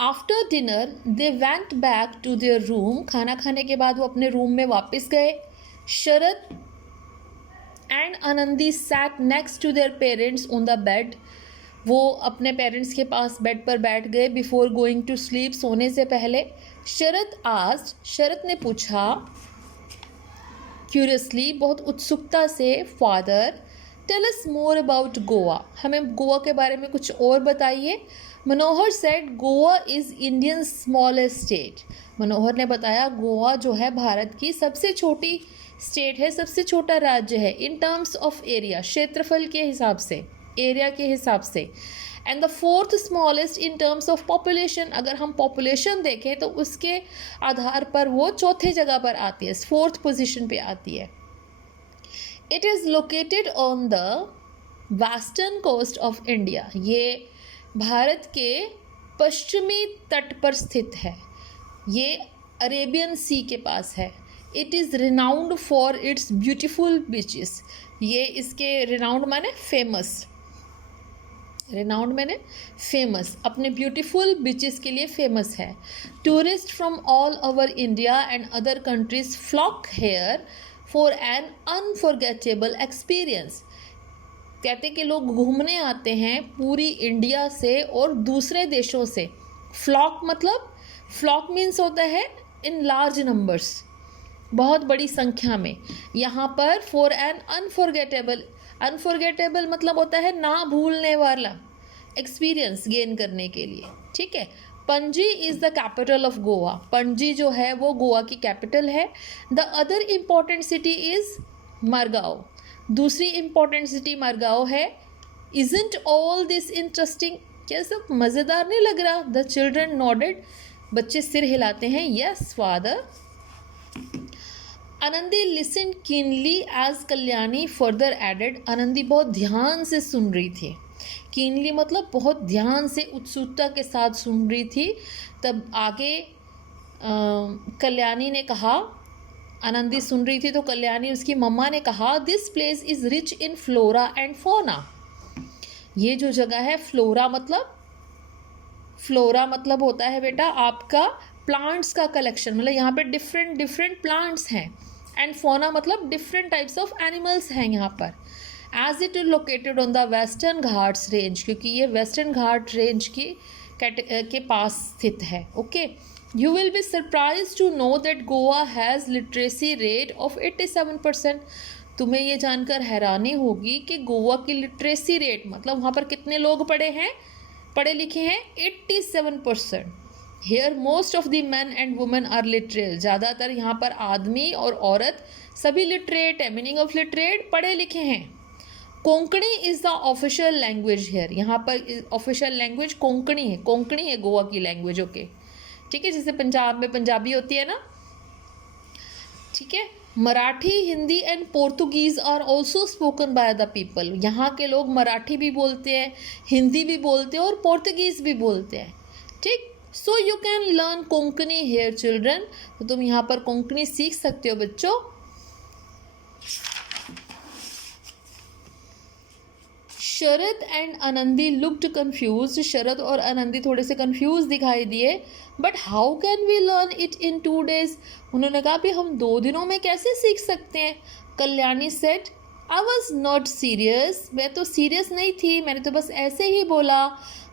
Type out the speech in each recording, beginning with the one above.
After dinner they went back to their room, खाना खाने के बाद वो अपने रूम में वापस गए. Sharad and Anandi sat next to their parents on the bed. वो अपने पेरेंट्स के पास बेड पर बैठ गए बिफोर गोइंग टू स्लीप, सोने से पहले. शरद आस्क्ड, शरद ने पूछा क्यूरियसली, बहुत उत्सुकता से, father tell us more about Goa, हमें गोवा के बारे में कुछ और बताइए. Manohar said Goa is Indian smallest state. Manohar ने बताया गोवा जो है भारत की सबसे छोटी स्टेट है, सबसे छोटा राज्य है इन टर्म्स ऑफ एरिया, क्षेत्रफल के हिसाब से, एरिया के हिसाब से. And the fourth smallest in terms of population, अगर हम पॉपुलेशन देखें तो उसके आधार पर वो चौथे जगह पर आती है, फोर्थ पोजीशन पे आती है. It is located on the western coast of India, ये भारत के पश्चिमी तट पर स्थित है, ये अरेबियन सी के पास है. It is renowned for its beautiful beaches, ये इसके रिनाउंड माने फेमस, रिनाउंड मैंने फेमस, अपने ब्यूटीफुल बीचेस के लिए फेमस है. Tourist from all over India and other countries flock here for an unforgettable experience. कहते कि लोग घूमने आते हैं पूरी इंडिया से और दूसरे देशों से. फ्लॉक मतलब, फ्लॉक मीन्स होता है इन लार्ज नंबर्स, बहुत बड़ी संख्या में. यहाँ पर फॉर एन अनफॉरगेटेबल, अनफॉरगेटेबल मतलब होता है ना भूलने वाला एक्सपीरियंस गेन करने के लिए. ठीक है. Panaji is the capital of Goa, Panaji जो है वो गोवा की कैपिटल है. The other important city is Margao, दूसरी इम्पॉर्टेंट सिटी मरगांव है. इजंट ऑल दिस इंटरेस्टिंग, क्या सब मज़ेदार नहीं लग रहा? द चिल्ड्रन नॉडेड, बच्चे सिर हिलाते हैं. Yes father. Anandi listen keenly as Kalyani further added, Anandi बहुत ध्यान से सुन रही थी. कीनली मतलब बहुत ध्यान से, उत्सुकता के साथ सुन रही थी. तब आगे कल्याणी ने कहा, आनंदी सुन रही थी तो कल्याणी उसकी मम्मा ने कहा, this place is rich in flora and fauna. ये जो जगह है, फ्लोरा मतलब होता है बेटा आपका प्लांट्स का कलेक्शन, मतलब यहाँ पे डिफरेंट डिफरेंट प्लांट्स हैं. एंड फोना मतलब डिफरेंट टाइप्स ऑफ एनिमल्स हैं यहाँ पर. As it is located on the Western Ghats range, क्योंकि ये वेस्टर्न घाट रेंज के पास स्थित है. Okay. You will be surprise to know that Goa has literacy rate of 87%. तुम्हें ये जानकर हैरानी होगी कि गोवा की लिटरेसी रेट मतलब वहाँ पर कितने लोग पढ़े लिखे हैं, 87%. Here most of the man and women are literate, ज़्यादातर यहाँ पर आदमी और औरत सभी लिटरेट है. मीनिंग ऑफ लिटरेट, पढ़े लिखे हैं. Konkani is the official language here, यहाँ पर ऑफिशियल लैंग्वेज कोंकणी है. कोंकणी है गोवा की लैंग्वेज. ओके. ठीक है, जैसे पंजाब में पंजाबी होती है ना. ठीक है. Marathi, Hindi and Portuguese are also spoken by the people, यहाँ के लोग मराठी भी बोलते हैं, हिंदी भी बोलते हैं और पोर्तुगीज़ भी बोलते हैं. ठीक. So you can learn Konkani here children, तो तुम यहाँ पर कोंकणी सीख सकते हो बच्चों. Sharad and Anandi looked confuse, Sharad और आनंदी थोड़े से कन्फ्यूज दिखाई दिए. But how can we learn it in 2 days, उन्होंने कहा भी हम 2 दिनों में कैसे सीख सकते हैं. Kalyani said, I was not serious, मैं तो सीरियस नहीं थी, मैंने तो बस ऐसे ही बोला.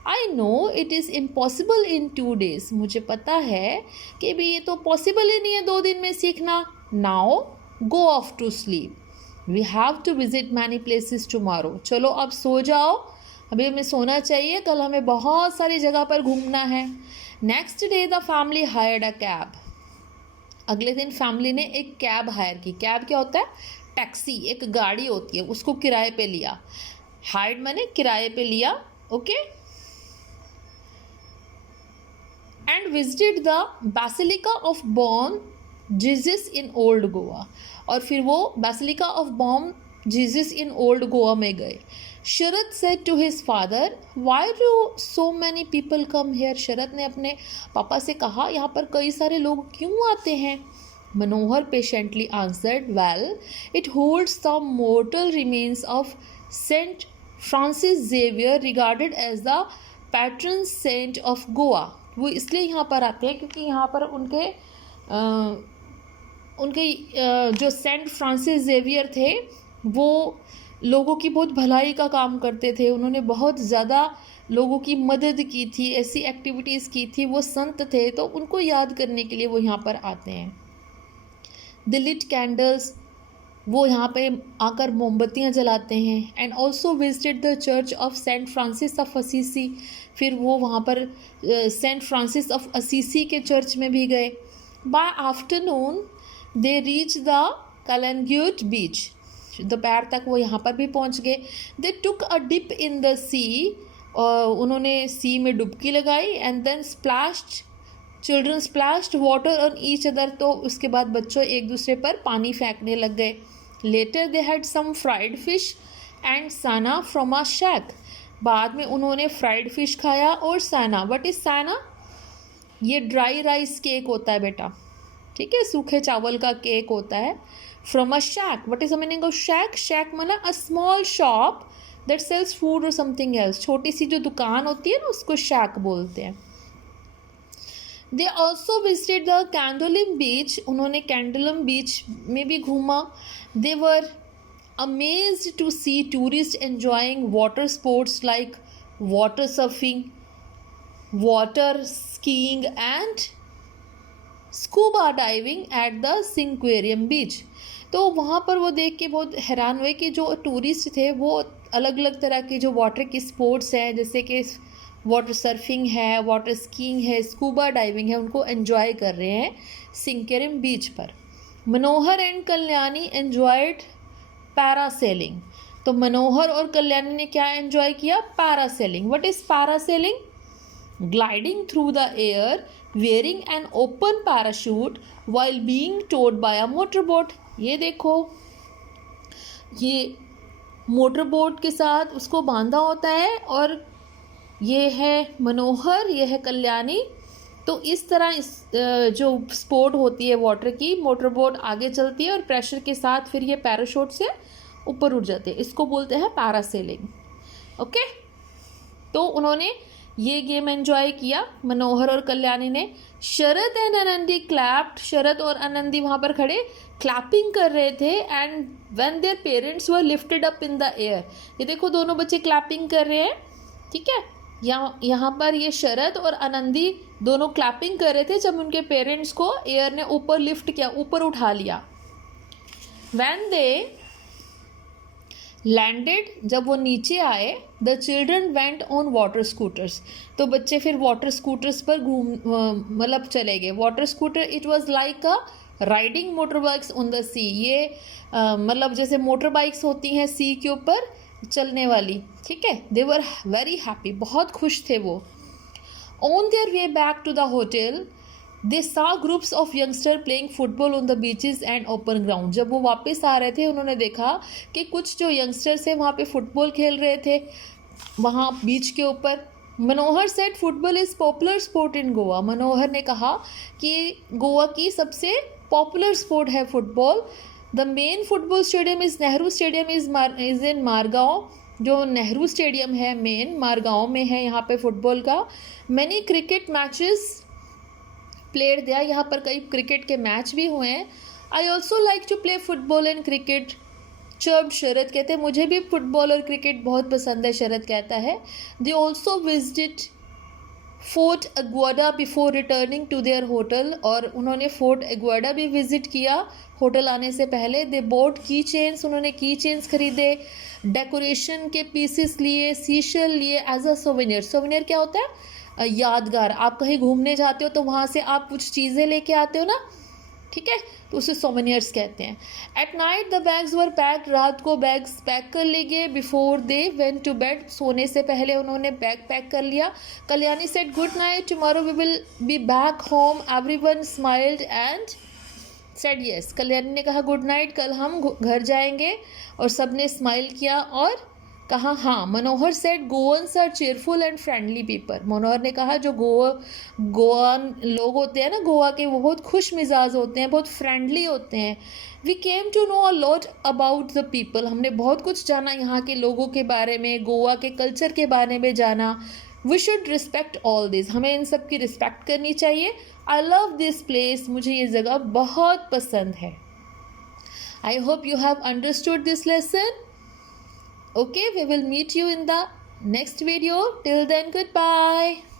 I know it is impossible in 2 days, मुझे पता है कि भी ये तो पॉसिबल ही नहीं है 2 दिन में सीखना. Now go off to sleep, we have to visit many places tomorrow, चलो अब सो जाओ, अभी हमें सोना चाहिए, कल हमें बहुत सारी जगह पर घूमना है. Next day the family hired a cab, अगले दिन फैमिली ने एक कैब हायर की. कैब क्या होता है? टैक्सी, एक गाड़ी होती है, उसको किराए पे लिया. हायर्ड मैंने किराए पे लिया. Okay. And visited the Basilica of Bom Jesus in Old Goa, और फिर वो Basilica of Bom Jesus in Old Goa में गए. Sharad said to his father, why do so many people come here, Sharad ने अपने पापा से कहा यहाँ पर कई सारे लोग क्यों आते हैं. Manohar patiently answered, well it holds the mortal remains of Saint Francis Xavier regarded as the patron saint of Goa. वो इसलिए यहाँ पर आते हैं क्योंकि यहाँ पर जो सेंट फ्रांसिस जेवियर थे वो लोगों की बहुत भलाई का काम करते थे। उन्होंने बहुत ज़्यादा लोगों की मदद की थी, ऐसी एक्टिविटीज़ की थी। वो संत थे, तो उनको याद करने के लिए वो यहाँ पर आते हैं। द लिट कैंडल्स, वो यहाँ पे आकर मोमबत्तियाँ जलाते हैं। And also visited the church of Saint Francis of Assisi. फिर वो वहाँ पर सेंट फ्रांसिस ऑफ असीसी के चर्च में भी गए। By afternoon they reach the Calangute beach. दोपहर तक वो यहाँ पर भी पहुँच गए। दे टुक अ डिप इन द सी, उन्होंने सी में डुबकी लगाई। And then splashed, children splashed water on each other, तो उसके बाद बच्चों एक दूसरे पर पानी फेंकने लग गए। Later they had some fried fish and sanna from a shack. बाद में उन्होंने फ्राइड फिश खाया और साना। व्हाट इज साना? ये ड्राई राइस केक होता है बेटा, ठीक है, सूखे चावल का केक होता है। From a shack, what is the meaning of shack? Shack माना a small shop that sells food और समथिंग एल्स। छोटी सी जो दुकान होती है ना, उसको शैक बोलते हैं। They also visited the Candolim beach, उन्होंने कैंडोलिम बीच में भी घूमा। दे वर amazed to see tourists enjoying water sports like water surfing, water skiing and scuba diving at the Cinquarium beach। तो वहाँ पर वो देख के बहुत हैरान हुए कि जो टूरिस्ट थे वो अलग अलग तरह के जो वाटर की स्पोर्ट्स हैं, जैसे कि वाटर सर्फिंग है, वाटर स्कीइंग है, स्कूबा डाइविंग है, उनको एंजॉय कर रहे हैं सिंक्वेरियम बीच पर। Manohar and Kalyani enjoyed parasailing. तो मनोहर और कल्याणी ने क्या एंजॉय किया? Parasailing. What is parasailing? Gliding through the air wearing an open parachute while being towed by a motorboat. ये देखो, ये मोटरबोट के साथ उसको बांधा होता है, और ये है मनोहर, ये है कल्याणी। तो इस तरह इस जो स्पोर्ट होती है वाटर की, मोटरबोट आगे चलती है और प्रेशर के साथ फिर ये पैराशूट से ऊपर उठ जाते हैं, इसको बोलते हैं पैरासेलिंग। ओके, तो उन्होंने ये गेम एंजॉय किया मनोहर और कल्याणी ने। शरद एंड आनंदी क्लैप्ड, शरद और आनंदी वहाँ पर खड़े क्लैपिंग कर रहे थे। And when their parents were lifted up in the air, ये देखो दोनों बच्चे क्लैपिंग कर रहे हैं, ठीक है। यहाँ पर ये शरद और आनंदी दोनों क्लैपिंग कर रहे थे जब उनके पेरेंट्स को एयर ने ऊपर लिफ्ट किया, ऊपर उठा लिया। व्हेन दे लैंडेड, जब वो नीचे आए, the children went on water scooters, तो बच्चे फिर वाटर स्कूटर्स पर मतलब चले गए। Water scooter, it was like a riding motor bikes on the sea. ये मतलब जैसे मोटर बाइक्स होती हैं सी के ऊपर चलने वाली, ठीक है। दे वर वेरी हैप्पी, बहुत खुश थे वो। On their way back to the hotel they saw groups of youngster playing football on the beaches and open ground. जब वो वापस आ रहे थे, उन्होंने देखा कि कुछ जो यंगस्टर्स हैं वहाँ पे फुटबॉल खेल रहे थे वहाँ बीच के ऊपर। Manohar said football is popular sport in Goa. Manohar ने कहा कि गोवा की सबसे पॉपुलर स्पोर्ट है football. The main football stadium is Nehru stadium is in Margao. जो नेहरू स्टेडियम है मेन मारगांव में है, यहाँ पे फुटबॉल का। मैनी क्रिकेट मैचेस प्लेड दिया, यहाँ पर कई क्रिकेट के मैच भी हुए हैं। I also like to play football and cricket, चर्ब शरद कहते हैं मुझे भी फुटबॉल और क्रिकेट बहुत पसंद है, शरद कहता है। They also visited fort Aguada before returning to their hotel, और उन्होंने फोर्ट अग्वाडा भी विजिट किया होटल आने से पहले। दे बोट की चेन्स, उन्होंने की चेन्स खरीदे, डेकोरेशन के पीसेस लिए, सीशल लिए एज अ सोवेनियर। सोवेनियर क्या होता है? यादगार। आप कहीं घूमने जाते हो तो वहाँ से आप कुछ चीज़ें लेके आते हो ना, ठीक है, तो उसे सोवेनियर्स कहते हैं। At night the bags were packed, रात को बैग्स पैक कर लिए गए। Before they went to bed, सोने से पहले उन्होंने बैग पैक कर लिया। Kalyani said good night, tomorrow we will be back home. Everyone smiled and said yes. Kalyani ने कहा गुड नाइट, कल हम घर जाएंगे, और सब ने स्माइल किया और कहा हाँ। Manohar said Goans are cheerful and friendly people. Manohar ने कहा जो गोवान लोग होते हैं ना गोवा के, वो बहुत खुश मिजाज होते हैं, बहुत फ्रेंडली होते हैं। We came to know a lot about the people, हमने बहुत कुछ जाना यहाँ के लोगों के बारे में, गोवा के कल्चर के बारे में जाना। We should respect all this, हमें इन सब की रिस्पेक्ट करनी चाहिए. आई लव दिस प्लेस, मुझे ये जगह बहुत पसंद है. I hope you have understood this lesson. Okay, we will meet you in the next video. Till then, goodbye.